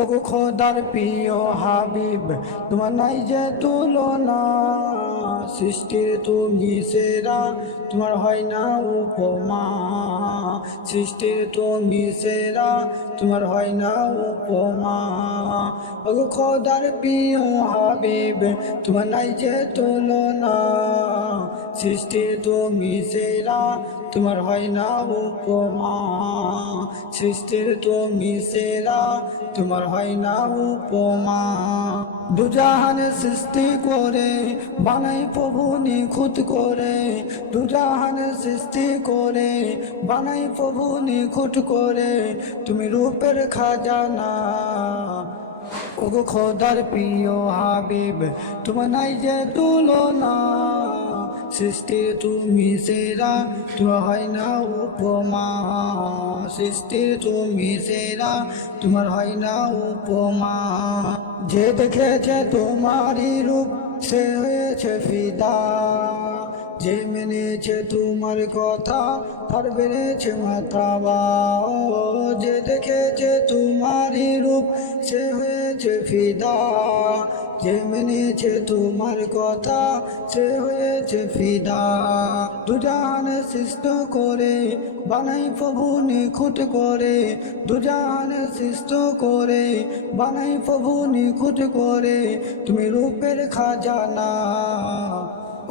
ওগো খোদার প্রিয় হাবিব, তোমার নাই যে তুলনা। সৃষ্টির তুমি সেরা, তোমার হয় না উপমা। সৃষ্টির তুমি সেরা, তোমার হয় না উপমা। ওগো খোদার প্রিয় হাবিব, তোমার নাই যে তুলনা। সৃষ্টির তুমি সেরা, তোমার হয় না উপমা। সৃষ্টির তুমি সেরা, তোমার হয় না উপমা। দুজাহানের সৃষ্টি করে বানাই প্রভু নিখুঁত করে। দুজাহানের সৃষ্টি করে বানাই প্রভু নিখুঁত করে। তুমি রূপের খাজানা, ওগো খোদার প্রিয় হাবিব, তোমার নাই যে তুলনা। সৃষ্টির তুমি সেরা, তোমার হয় না উপমা। সৃষ্টির তুমি সেরা, তোমার হয় না উপমা। যে দেখেছে তোমারই রূপ সে হয়েছে ফিদা। যে মেনেছে তোমার কথা তার বেড়েছে মাতাবা। যে দেখেছে তোমারই রূপ সে হয়েছে ফিদা। যে মেনেছে তোমার কথা সে হয়েছে ফিদা। দুজাহানের সৃষ্টি করে বানাই প্রভু নিখুঁত করে। দুজাহানের সৃষ্টি করে বানাই প্রভু নিখুঁত করে। তুমি রূপের খাজানা,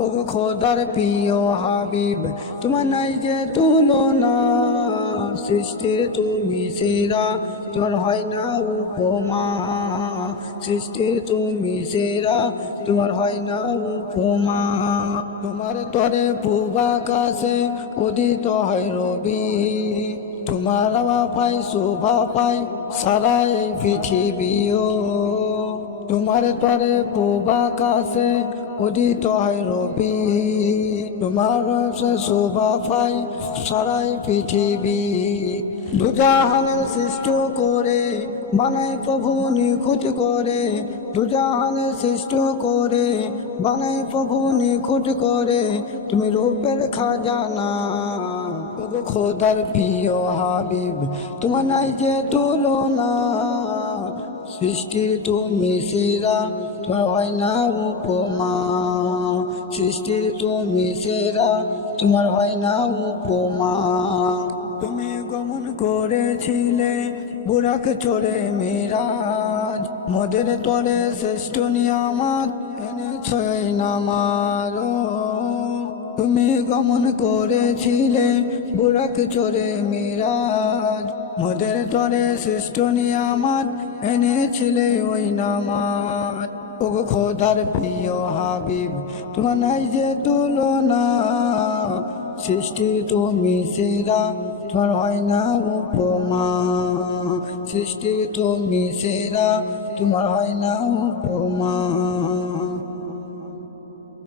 ওগো খোদার প্রিয় হাবিব, তোমার নাই যে তুলনা। সৃষ্টির তুমি সেরা, তোমার হয় না উপমা। সৃষ্টির তুমি সেরা, তোমার হয় না উপমা। তোমার তরে পূব আকাশে উদিত হয় রবি। তোমার পাই শোভা পাই সারা এই পৃথিবীও। তোমার তরে পূব আকাশে উদিত হয় রবি। তোমার শোভা পাই সারাই পৃথিবী। দুজাহানের সৃষ্টি করে বানাই প্রভু নিখুঁত করে। দুজাহানের সৃষ্টি করে বানাই প্রভু নিখুঁত করে। তুমি রূপের খাজানা, ওগো খোদার প্রিয় হাবিব, তোমার নাই যে তুলনা। সৃষ্টির তুমি সেরা, তোমার হয় না উপমা। সৃষ্টির তুমি সেরা, তোমার হয় না উপমা। তুমি গমন করেছিলে বুরাক চড়ে মেরাজ। মোদের তরে শ্রেষ্ঠ নিয়ামত এনেছ এই নামাজ। তুমি গমন করেছিলে বুরাক চড়ে মেরাজ। মোদের তরে শ্রেষ্ঠ নিয়ামত এনেছিলে ওই নামাজ। ওগো খোদার প্রিয় হাবিব, তোমার নাই যে তুলনা। সৃষ্টির তুমি সেরা, তোমার হয় না উপমা। সৃষ্টির তুমি সেরা, তোমার হয় না উপমা।